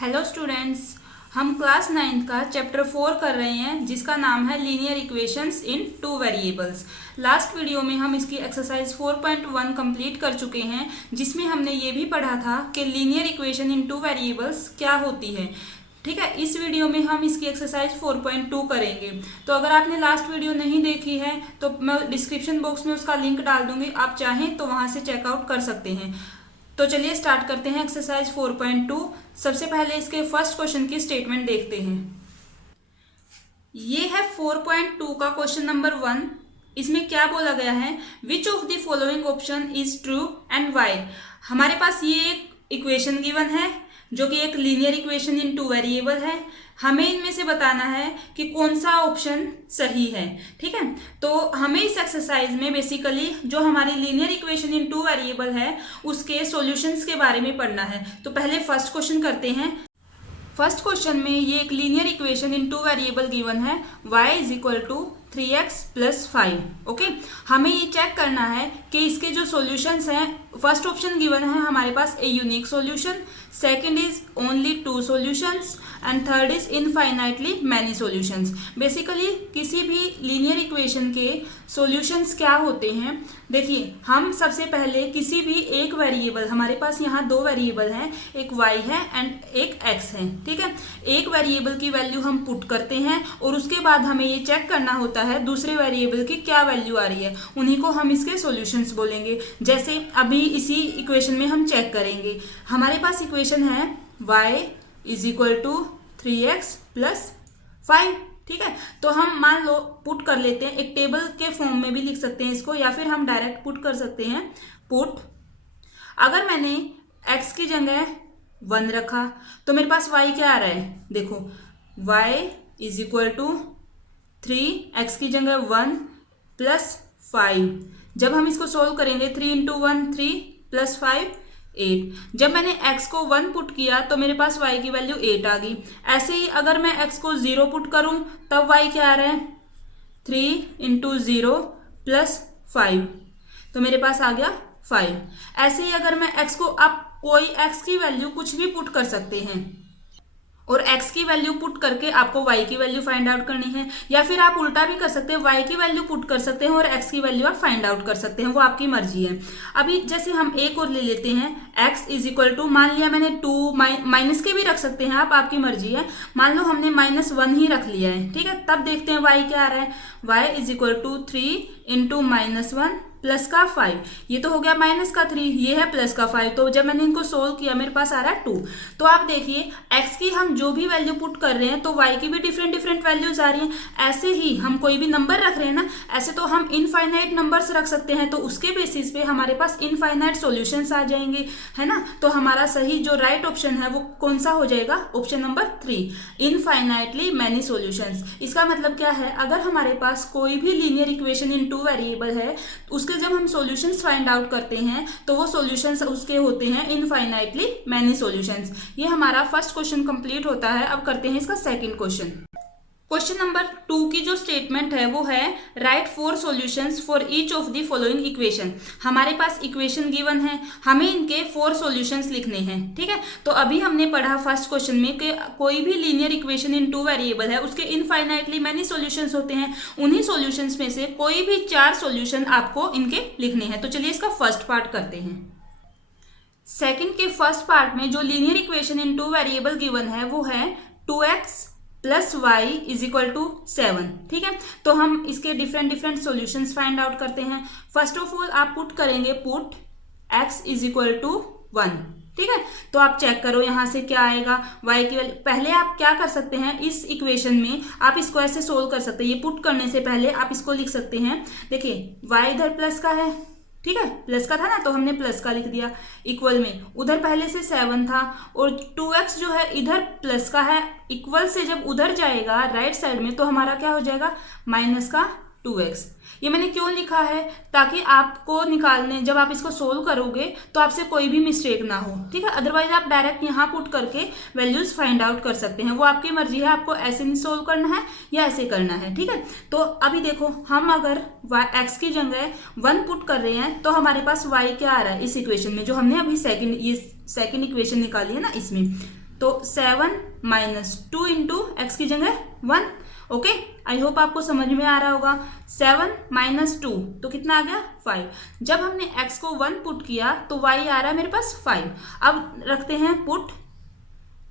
Hello students, हम class 9th का chapter 4 कर रहे हैं जिसका नाम है लीनियर इक्वेशंस इन टू वेरिएबल्स। लास्ट वीडियो में हम इसकी एक्सरसाइज 4.1 कंप्लीट कर चुके हैं जिसमें हमने ये भी पढ़ा था कि linear equation in two variables क्या होती है। ठीक है, इस वीडियो में हम इसकी एक्सरसाइज 4.2 करेंगे। तो अगर आपने लास्ट वीडियो नहीं देखी है तो मैं डिस्क्रिप्शन बॉक्स में उसका लिंक डाल दूंगी, आप चाहें तो वहां से चेकआउट कर सकते हैं। तो चलिए स्टार्ट करते हैं एक्सरसाइज 4.2। सबसे पहले इसके फर्स्ट क्वेश्चन की स्टेटमेंट देखते हैं। ये है 4.2 का क्वेश्चन नंबर 1। इसमें क्या बोला गया है, which of the following option is true and why. हमारे पास ये एक इक्वेशन गिवन है जो कि एक linear equation in two variable है। हमें इनमें से बताना है कि कौन सा ऑप्शन सही है। ठीक है, तो हमें इस एक्सरसाइज में बेसिकली जो हमारी linear equation in two variable है उसके सॉल्यूशंस के बारे में पढ़ना है। तो पहले फर्स्ट क्वेश्चन करते हैं। फर्स्ट क्वेश्चन में ये एक linear equation in two variable गिवन है, y is equal to 3x plus 5। Okay, हमें ये चेक करना है कि इसके जो सॉल्यूशंस हैं, फर्स्ट ऑप्शन गिवन है हमारे पास a unique solution, second is only 2 solutions and third is infinitely many solutions. Basically किसी भी लीनियर इक्वेशन के सॉल्यूशंस क्या होते हैं, देखिए हम सबसे पहले किसी भी एक वेरिएबल, हमारे पास यहाँ 2 वेरिएबल हैं, एक y है एंड एक x है। ठीक है, एक वेरिएबल की वैल्यू हम पुट करते हैं और उसके बाद हमें ये चेक करना होता है दूसरे वेरिएबल की क्या वैल्यू आ रही है, उन्हीं को हम इसके सॉल्यूशंस बोलेंगे। जैसे अभी इसी इक्वेशन में हम चेक करेंगे, हमारे पास इक्वेशन है y is equal to 3x plus 5। ठीक है, तो हम मान लो पुट कर लेते हैं, एक टेबल के फॉर्म में भी लिख सकते हैं इसको, या फिर हम डायरेक्ट पुट कर सकते हैं। पुट, अगर मैंने x की जगह 1 रखा तो मेरे पास y क्या आ रहा है, देखो y is equal to 3x की जगह 1 प्लस 5। जब हम इसको सोल्व करेंगे 3 इंटू 1 3 प्लस 5 8। जब मैंने x को 1 पुट किया तो मेरे पास y की वैल्यू 8 आ गई। ऐसे ही अगर मैं x को 0 पुट करूं तब y क्या आ रहा है, 3 इंटू 0 प्लस 5, तो मेरे पास आ गया 5। ऐसे ही अगर मैं x को, आप कोई x की वैल्यू कुछ भी पुट कर सकते हैं और x की वैल्यू पुट करके आपको y की वैल्यू फाइंड आउट करनी है, या फिर आप उल्टा भी कर सकते हैं, y की वैल्यू पुट कर सकते हैं और x की वैल्यू आप फाइंड आउट कर सकते हैं, वो आपकी मर्जी है। अभी जैसे हम एक और ले लेते हैं, x इज इक्वल टू, मान लिया मैंने 2, माइनस के भी रख सकते हैं आप, आपकी मर्जी है। मान लो हमने -1 ही रख लिया है। ठीक है, तब देखते हैं y क्या आ रहा है, y is equal to 3 into -1 plus का 5। ये तो हो गया माइनस का 3, ये है प्लस का 5। तो जब मैंने इनको सोल्व किया मेरे पास आ रहा है 2। तो आप देखिए x की हम जो भी वैल्यू पुट कर रहे हैं तो y की भी डिफरेंट डिफरेंट वैल्यूज आ रही हैं। ऐसे ही हम कोई भी नंबर रख रहे हैं ना, ऐसे तो हम इनफाइनाइट नंबर्स रख सकते हैं, तो उसके बेसिस पे हमारे पास इनफाइनाइट सॉल्यूशंस आ जाएंगे, है ना। तो हमारा सही जो राइट ऑप्शन है वो कौन सा हो जाएगा, option number 3, infinitely many solutions. इसका मतलब क्या है, अगर हमारे पास कोई भी linear equation in two variable है, उसके जब हम सॉल्यूशंस फाइंड आउट करते हैं तो वो सॉल्यूशंस उसके होते हैं इनफाइनाइटली मैनी सॉल्यूशंस। ये हमारा फर्स्ट क्वेश्चन कंप्लीट होता है। अब करते हैं इसका सेकंड क्वेश्चन। क्वेश्चन नंबर 2 की जो स्टेटमेंट है वो है, right 4 solutions for each of the following equation. हमारे पास इक्वेशन गिवन है, हमें इनके 4 सॉल्यूशंस लिखने हैं। ठीक है, तो अभी हमने पढ़ा फर्स्ट क्वेश्चन में कि कोई भी linear equation in two variable है उसके इनफाइनाइटली मैनी सॉल्यूशंस होते हैं। उन्हीं सॉल्यूशंस में से कोई भी 4 सॉल्यूशन आपको इनके लिखने हैं। तो चलिए इसका फर्स्ट पार्ट करते हैं। सेकेंड के फर्स्ट पार्ट में जो linear equation in two variable गिवन है वो है 2x plus y is equal to 7। ठीक है, तो हम इसके different different solutions find out करते हैं। फर्स्ट ऑफ ऑल आप पुट करेंगे, put x is equal to 1। ठीक है, तो आप चेक करो यहाँ से क्या आएगा, y की वैल्यू। पहले आप क्या कर सकते हैं, इस इक्वेशन में आप इसको ऐसे सोल्व कर सकते हैं। ये पुट करने से पहले आप इसको लिख सकते हैं, देखिए y इधर प्लस का है, ठीक है, प्लस का था ना तो हमने प्लस का लिख दिया, इक्वल में उधर पहले से 7 था और 2x जो है इधर प्लस का है, इक्वल से जब उधर जाएगा राइट साइड में तो हमारा क्या हो जाएगा, माइनस का 2x। ये मैंने क्यों लिखा है, ताकि आपको निकालने, जब आप इसको सोल्व करोगे तो आपसे कोई भी मिस्टेक ना हो। ठीक है, अदरवाइज आप डायरेक्ट यहाँ पुट करके वैल्यूज फाइंड आउट कर सकते हैं, वो आपकी मर्जी है, आपको ऐसे नहीं सोल्व करना है या ऐसे करना है। ठीक है, तो अभी देखो हम अगर x की जगह 1 पुट कर रहे हैं तो हमारे पास y क्या आ रहा है इस इक्वेशन में, जो हमने अभी सेकेंड इक्वेशन निकाली है ना, इसमें तो 7 माइनस 2 इंटू एक्स की जगह 1। ओके, आई होप आपको समझ में आ रहा होगा। 7 माइनस 2 तो कितना आ गया 5। जब हमने x को 1 पुट किया तो y आ रहा है मेरे पास 5। अब रखते हैं put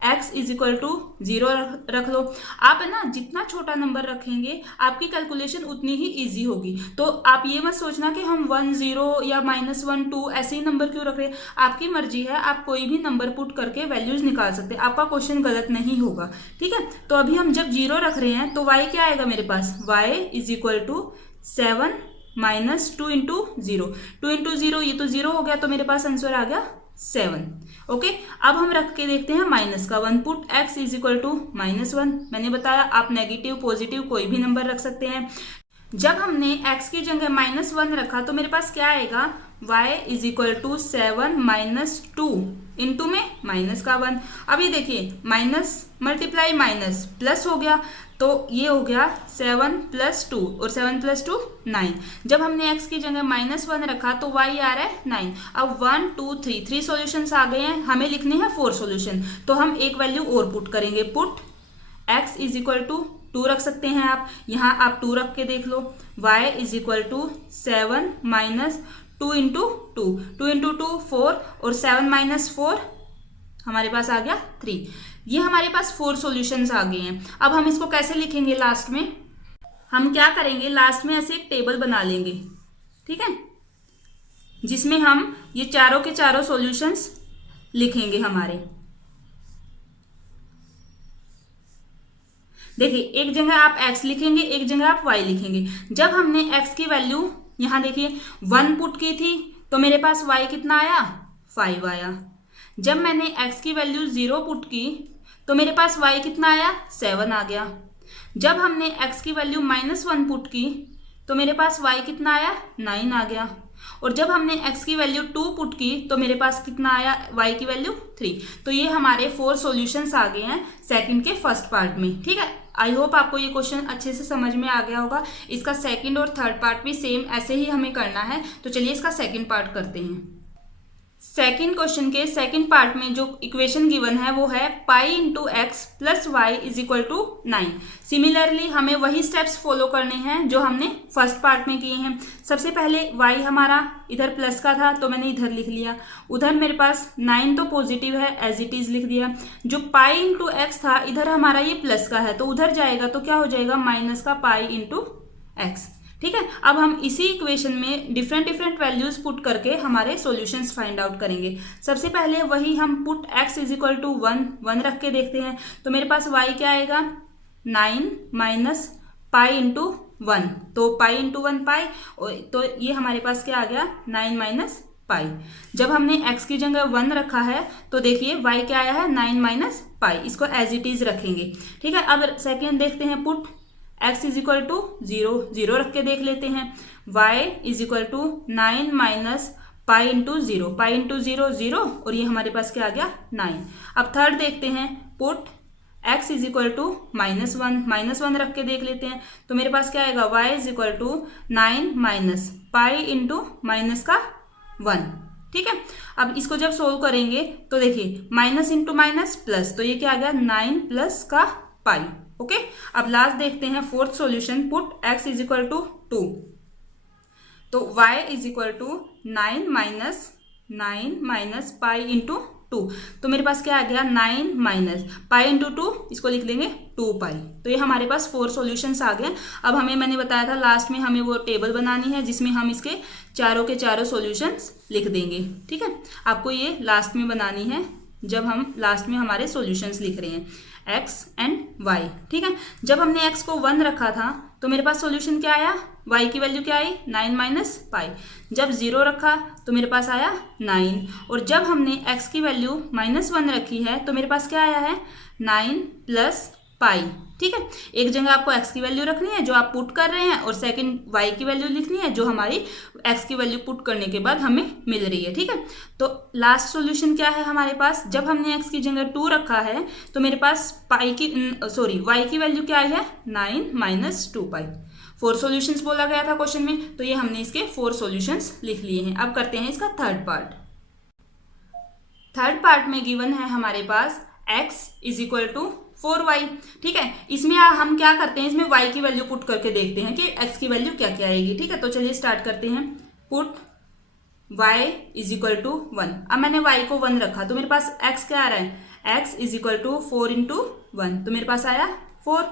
x is equal to 0 रख लो। आप है ना जितना छोटा नंबर रखेंगे आपकी कैलकुलेशन उतनी ही इजी होगी। तो आप ये मत सोचना कि हम 1 0 या -1 2 ऐसे ही नंबर क्यों रख रहे हैं। आपकी मर्जी है, आप कोई भी नंबर पुट करके वैल्यूज निकाल सकते हैं, आपका क्वेश्चन गलत नहीं होगा। ठीक है, तो अभी हम जब 0 रख रहे हैं तो y क्या आएगा मेरे पास, y is equal to 7 minus 2 into 0। 2 into 0 ये तो 0 हो गया, तो मेरे पास आंसर आ गया 7। ओके, अब हम रख के देखते हैं माइनस का 1 put x is equal to -1। मैंने बताया आप नेगेटिव पॉजिटिव कोई भी नंबर रख सकते हैं। जब हमने x की जगह -1 रखा तो मेरे पास क्या आएगा, y is equal to 7 minus 2 into में माइनस का 1। अब ये देखिए माइनस मल्टीप्लाई माइनस प्लस हो गया, तो ये हो गया 7 प्लस 2 और 7 प्लस 2 9। जब हमने x की जगह -1 रखा तो y आ रहा है 9। अब 1 2 3 सॉल्यूशंस आ गए हैं, हमें लिखने हैं 4 सॉल्यूशन। तो हम एक वैल्यू और पुट करेंगे, put x is equal to 2 रख सकते हैं आप, यहाँ आप 2 रख के देख लो। y is equal to 7 minus 2 into 2, 2 into 2 4 और 7 माइनस 4 हमारे पास आ गया 3। ये हमारे पास 4 सॉल्यूशंस आ गए हैं। अब हम इसको कैसे लिखेंगे, लास्ट में हम क्या करेंगे, लास्ट में ऐसे एक टेबल बना लेंगे, ठीक है, जिसमें हम ये चारों के चारों सॉल्यूशंस लिखेंगे हमारे। देखिए एक जगह आप x लिखेंगे, एक जगह आप y लिखेंगे। जब हमने x की वैल्यू यहाँ देखिए 1 पुट की थी तो मेरे पास y कितना आया, 5 आया। जब मैंने x की वैल्यू 0 पुट की तो मेरे पास y कितना आया, 7 आ गया। जब हमने x की वैल्यू -1 पुट की तो मेरे पास y कितना आया, 9 आ गया। और जब हमने x की वैल्यू 2 पुट की तो मेरे पास कितना आया, y की वैल्यू 3। तो ये हमारे 4 सॉल्यूशंस आ गए हैं सेकंड के फर्स्ट पार्ट में। ठीक है, आई होप आपको ये क्वेश्चन अच्छे से समझ में आ गया होगा। इसका सेकंड और थर्ड पार्ट भी सेम ऐसे ही हमें करना है। तो चलिए इसका सेकंड पार्ट करते हैं। सेकंड क्वेश्चन के सेकंड पार्ट में जो इक्वेशन गिवन है वो है pi into x plus y is equal to 9। Similarly हमें वही स्टेप्स फॉलो करने हैं जो हमने फर्स्ट पार्ट में किए हैं। सबसे पहले y हमारा इधर प्लस का था तो मैंने इधर लिख लिया, उधर मेरे पास 9 तो पॉजिटिव है एज इट इज लिख दिया। जो पाई इंटू एक्स था इधर हमारा ये प्लस का है तो उधर जाएगा तो क्या हो जाएगा, माइनस का पाई इंटू एक्स। ठीक है, अब हम इसी इक्वेशन में डिफरेंट डिफरेंट वैल्यूज पुट करके हमारे सॉल्यूशंस फाइंड आउट करेंगे। सबसे पहले वही हम put x is equal to 1 रख के देखते हैं। तो मेरे पास y क्या आएगा, 9 माइनस पाई इंटू 1, तो पाई इंटू 1 पाई, तो ये हमारे पास क्या आ गया, 9 माइनस पाई। जब हमने x की जगह 1 रखा है तो देखिए y क्या आया है, 9 माइनस पाई। इसको एज इट इज रखेंगे। ठीक है, अब सेकेंड देखते हैं, put x is equal to 0 रख के देख लेते हैं। y is equal to 9 minus pi into 0, pi into 0 और ये हमारे पास क्या आ गया, 9। अब थर्ड देखते हैं, put x is equal to -1 रख के देख लेते हैं। तो मेरे पास क्या आएगा, y is equal to 9 minus pi into minus का 1। ठीक है, अब इसको जब सोल्व करेंगे तो देखिए माइनस इंटू माइनस प्लस, तो ये क्या आ गया, 9 प्लस का पाई। ओके, अब लास्ट देखते हैं fourth solution, put x is equal to 2, तो y is equal to 9 minus pi into 2। तो मेरे पास क्या आ गया, 9 माइनस पाई इंटू 2, इसको लिख लेंगे 2 पाई। तो ये हमारे पास 4 सॉल्यूशंस आ गए। अब हमें, मैंने बताया था लास्ट में हमें वो टेबल बनानी है जिसमें हम इसके चारों के चारों सॉल्यूशंस लिख देंगे। ठीक है, आपको ये लास्ट में बनानी है जब हम लास्ट में हमारे सॉल्यूशंस लिख रहे हैं, x एंड y। ठीक है, जब हमने x को 1 रखा था तो मेरे पास सॉल्यूशन क्या आया, y की वैल्यू क्या आई, 9 माइनस पाई। जब 0 रखा तो मेरे पास आया 9, और जब हमने x की वैल्यू -1 रखी है तो मेरे पास क्या आया है, 9 प्लस पाई। ठीक है, एक जगह आपको x की वैल्यू रखनी है जो आप पुट कर रहे हैं और सेकंड y की वैल्यू लिखनी है जो हमारी x की वैल्यू पुट करने के बाद हमें मिल रही है। ठीक है, तो लास्ट सॉल्यूशन क्या है हमारे पास, जब हमने x की जगह 2 रखा है तो मेरे पास y की वैल्यू क्या आई है, 9 माइनस 2 पाई। 4 सॉल्यूशंस बोला गया था क्वेश्चन में, तो ये हमने इसके 4 सॉल्यूशंस लिख लिए हैं। अब करते हैं इसका थर्ड पार्ट। थर्ड पार्ट में गिवन है हमारे पास x is equal to 4y। ठीक है, इसमें हम क्या करते हैं, इसमें y की वैल्यू पुट करके देखते हैं कि x की वैल्यू क्या क्या आएगी। ठीक है, तो चलिए स्टार्ट करते हैं। Put y is equal to 1। अब मैंने y को 1 रखा तो मेरे पास x क्या आ रहा है, x is equal to 4 into 1, तो मेरे पास आया 4।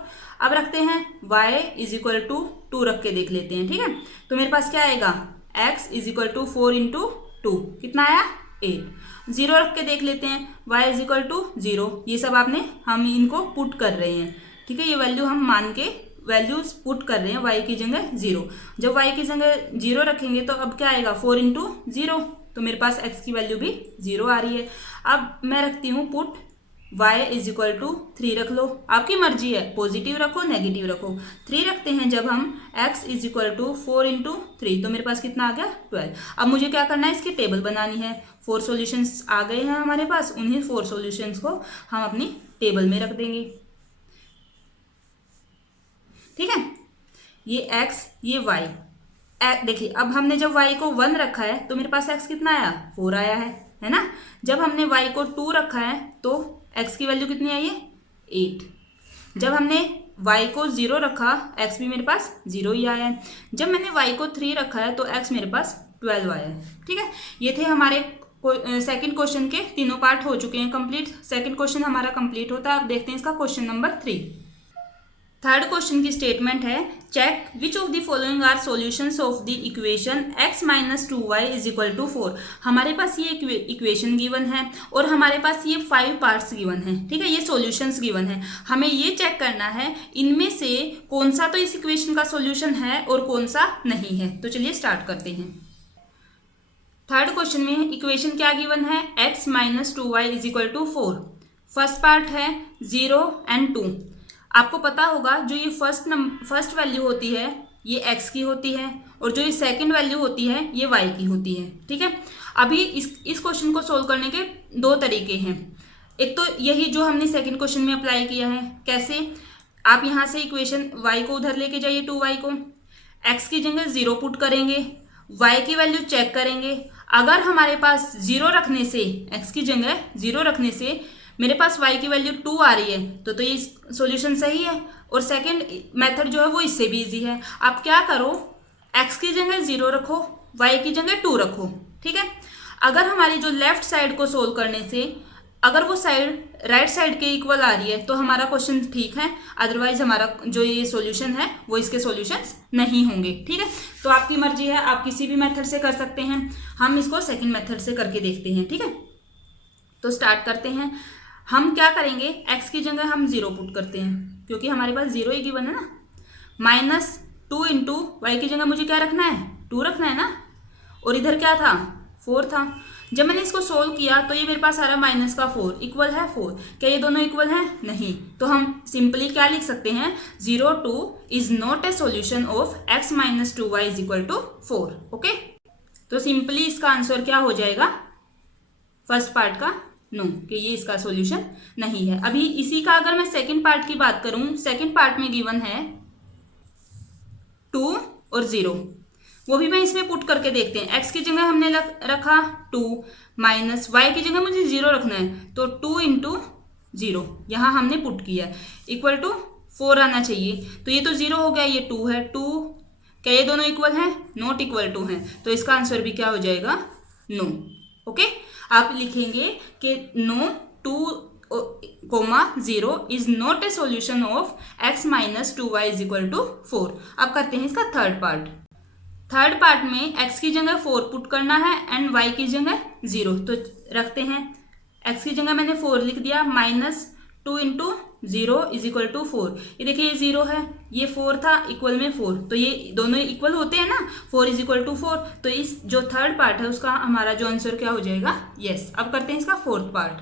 अब रखते हैं y इज इक्वल टू 2 रख के देख लेते हैं। ठीक है, तो मेरे पास क्या आएगा, x is equal to 4 into 2, कितना आया 8। 0 रख के देख लेते हैं, y इज इक्वल टू 0। ये सब हम इनको पुट कर रहे हैं। ठीक है, ये वैल्यू हम मान के वैल्यूज पुट कर रहे हैं, y की जगह 0। जब y की जगह 0 रखेंगे तो अब क्या आएगा, 4 इंटू 0, तो मेरे पास x की वैल्यू भी 0 आ रही है। अब मैं रखती हूँ put y is equal to 3 रख लो, आपकी मर्जी है, पॉजिटिव रखो नेगेटिव रखो। 3 रखते हैं जब हम, x is equal to 4 into 3, तो मेरे पास कितना आ गया 12। अब मुझे क्या करना है, इसकी टेबल बनानी है। 4 सॉल्यूशंस आ गए हैं हमारे पास, उन्हीं 4 सॉल्यूशंस को हम अपनी टेबल में रख देंगे। ठीक है, ये x ये y, देखिए अब हमने जब y को 1 रखा है तो मेरे पास x कितना आया, 4 आया है ना। जब हमने y को 2 रखा है तो x की वैल्यू कितनी आई है, 8। जब हमने y को 0 रखा, x भी मेरे पास 0 ही आया है। जब मैंने y को 3 रखा है तो x मेरे पास 12 आया है। ठीक है, ये थे हमारे सेकंड क्वेश्चन के तीनों पार्ट हो चुके हैं कंप्लीट। सेकंड क्वेश्चन हमारा कंप्लीट होता है। अब देखते हैं इसका क्वेश्चन नंबर 3। थर्ड क्वेश्चन की स्टेटमेंट है, check which of the following are solutions of the equation x minus 2y is equal to 4। हमारे पास ये इक्वेशन गिवन है और हमारे पास ये 5 पार्ट्स गिवन है। ठीक है, ये सॉल्यूशंस गिवन है। हमें ये चेक करना है इनमें से कौन सा तो इस इक्वेशन का सॉल्यूशन है और कौन सा नहीं है। तो चलिए स्टार्ट करते हैं। थर्ड क्वेश्चन में इक्वेशन क्या गिवन है, x minus 2y is equal to 4। First part है 0 एंड 2। आपको पता होगा जो ये फर्स्ट वैल्यू होती है ये x की होती है और जो ये सेकंड वैल्यू होती है ये y की होती है। ठीक है, अभी इस क्वेश्चन को सोल्व करने के 2 तरीके हैं। एक तो यही जो हमने सेकंड क्वेश्चन में अप्लाई किया है, कैसे, आप यहाँ से इक्वेशन y को उधर लेके जाइए, 2y को, x की जगह 0 पुट करेंगे, y की वैल्यू चेक करेंगे। अगर हमारे पास 0 रखने से, x की जगह 0 रखने से मेरे पास y की वैल्यू 2 आ रही है तो ये सॉल्यूशन सही है। और सेकंड मेथड जो है वो इससे भी इजी है। आप क्या करो, x की जगह 0 रखो, y की जगह 2 रखो। ठीक है, अगर हमारी जो लेफ्ट साइड को सोल्व करने से अगर वो साइड राइट साइड के इक्वल आ रही है तो हमारा क्वेश्चन ठीक है, अदरवाइज हमारा जो ये सॉल्यूशन है वो इसके सॉल्यूशंस नहीं होंगे। ठीक है, तो आपकी मर्जी है, आप किसी भी मेथड से कर सकते हैं। हम इसको सेकंड मेथड से करके देखते हैं। ठीक है, तो स्टार्ट करते हैं। हम क्या करेंगे, x की जगह हम 0 पुट करते हैं क्योंकि हमारे पास 0 ही गिवन है ना। माइनस 2 इंटू वाई की जगह मुझे क्या रखना है, 2 रखना है ना, और इधर क्या था, 4 था। जब मैंने इसको सोल्व किया तो ये मेरे पास आ रहा माइनस का 4 इक्वल है 4। क्या ये दोनों इक्वल हैं, नहीं। तो हम सिंपली क्या लिख सकते हैं, 0 2 is not a solution of x minus 2y is equal to 4। Okay, तो सिंपली इसका आंसर क्या हो जाएगा, फर्स्ट पार्ट का नो, कि ये इसका सॉल्यूशन नहीं है। अभी इसी का अगर मैं सेकंड पार्ट की बात करूं, सेकंड पार्ट में गिवन है 2 और 0, वो भी मैं इसमें पुट करके देखते हैं। x की जगह हमने रखा 2 माइनस y की जगह मुझे 0 रखना है तो 2 इंटू 0 यहाँ हमने पुट किया इक्वल टू 4 आना चाहिए। तो ये तो 0 हो गया, ये 2 है, 2, क्या ये दोनों इक्वल हैं, नॉट इक्वल टू हैं, तो इसका आंसर भी क्या हो जाएगा, नो। ओके, आप लिखेंगे कि no 2,0 is not a solution of x minus 2y is equal to 4। अब करते हैं इसका थर्ड पार्ट। थर्ड पार्ट में x की जगह 4 पुट करना है एंड y की जगह 0, तो रखते हैं। x की जगह मैंने 4 लिख दिया, minus 2 into 0 is equal to 4। ये देखिए ये 0 है, ये 4 था, इक्वल में 4, तो ये दोनों इक्वल होते हैं ना, 4 इज इक्वल टू 4। तो इस जो थर्ड पार्ट है उसका हमारा जो आंसर क्या हो जाएगा, यस। अब करते हैं इसका फोर्थ पार्ट।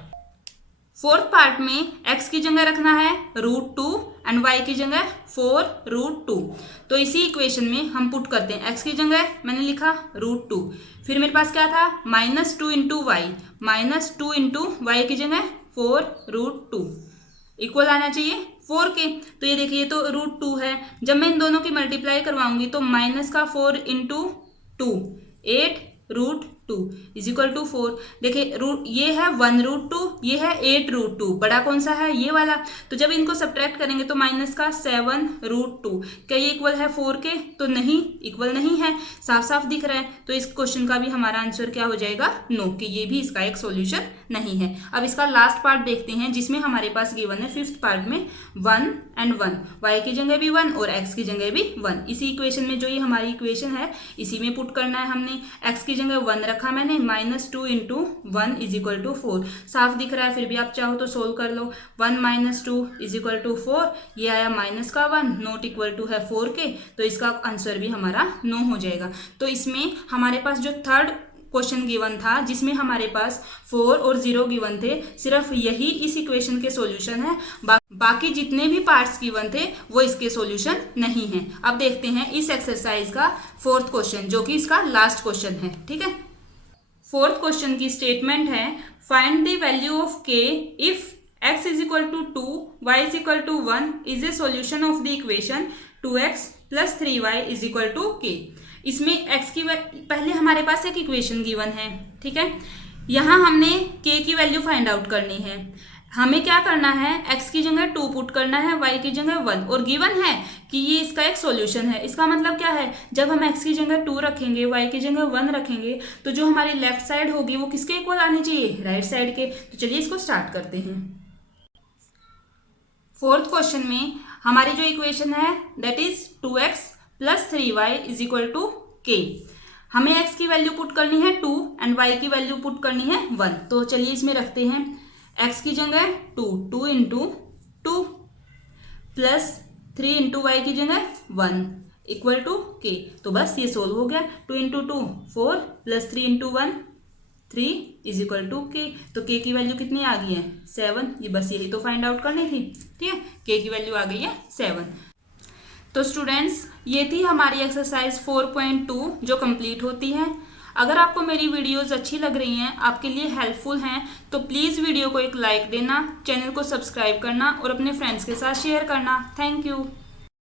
फोर्थ पार्ट में x की जगह रखना है √2 एंड y की जगह 4√2। तो इसी इक्वेशन में हम पुट करते हैं, x की जगह मैंने लिखा √2, फिर मेरे पास क्या था, minus 2 into y, minus 2 into y की जगह 4√2 इक्वल आना चाहिए 4 के। तो ये देखिए ये तो √2 है, जब मैं इन दोनों की मल्टीप्लाई करवाऊंगी तो माइनस का 4 इंटू 2 8 2 इज इक्वल टू 4। देखिए रूट ये है 1√2, ये है 8√2, बड़ा कौन सा है ये वाला। तो जब इनको सब्ट्रैक्ट करेंगे तो माइनस का 7√2, क्या ये इक्वल है 4 के? तो नहीं, इक्वल नहीं है, साफ साफ दिख रहा है। तो इस क्वेश्चन का भी हमारा आंसर क्या हो जाएगा? नो, कि ये भी इसका एक सॉल्यूशन नहीं है। अब इसका लास्ट पार्ट देखते हैं जिसमें हमारे पास गिवन है 5th पार्ट में 1 and 1, y की जगह भी 1 और x की जगह भी 1। इसी इक्वेशन में जो ये हमारी इक्वेशन है इसी में पुट करना है हमने। x की जगह 1 रखा मैंने, -2 × 1 इज इक्वल टू 4। साफ दिख रहा है, फिर भी आप चाहो तो सोल्व कर लो। 1 - 2 इज इक्वल टू 4, ये आया माइनस का 1, नॉट इक्वल टू है 4 के, तो इसका आंसर भी हमारा नो हो जाएगा। तो इसमें हमारे पास जो थर्ड क्वेश्चन गिवन था जिसमें हमारे पास 4 और 0 गिवन थे, सिर्फ यही इस इक्वेशन के सॉल्यूशन है, बाकी जितने भी पार्ट्स गिवन थे वो इसके सॉल्यूशन नहीं है। अब देखते हैं इस एक्सरसाइज का 4th क्वेश्चन जो कि इसका लास्ट क्वेश्चन है। ठीक है, 4th क्वेश्चन की स्टेटमेंट है find the value of k if x is equal to 2, y is equal to 1 is a solution of the equation 2x + 3y is equal to k। इसमें x की पहले हमारे पास एक इक्वेशन गिवन है, ठीक है। यहाँ हमने k की वैल्यू फाइंड आउट करनी है। हमें क्या करना है, x की जगह 2 पुट करना है, y की जगह 1, और गिवन है कि ये इसका एक सॉल्यूशन है। इसका मतलब क्या है, जब हम x की जगह 2 रखेंगे, y की जगह 1 रखेंगे, तो जो हमारी लेफ्ट साइड होगी वो किसके इक्वल आनी चाहिए, राइट साइड के। तो चलिए इसको स्टार्ट करते हैं। 4th क्वेश्चन में हमारी जो इक्वेशन है that is 2x + 3y is equal to k। हमें x की वैल्यू पुट करनी है 2 एंड y की वैल्यू पुट करनी है 1। तो चलिए इसमें रखते हैं x की जगह 2 × 2 प्लस 3 × y की जगह 1 इक्वल टू k। तो बस ये सोल्व हो गया। 2 × 2 4 plus 3 × 1 3 is equal to k। तो k की वैल्यू कितनी आ गई है, 7। ये बस यही तो फाइंड आउट करनी थी, ठीक है। k की वैल्यू आ गई है 7। तो स्टूडेंट्स ये थी हमारी एक्सरसाइज 4.2 जो कंप्लीट होती है। अगर आपको मेरी वीडियोस अच्छी लग रही हैं, आपके लिए हेल्पफुल हैं, तो प्लीज़ वीडियो को एक लाइक देना, चैनल को सब्सक्राइब करना और अपने फ्रेंड्स के साथ शेयर करना। Thank you.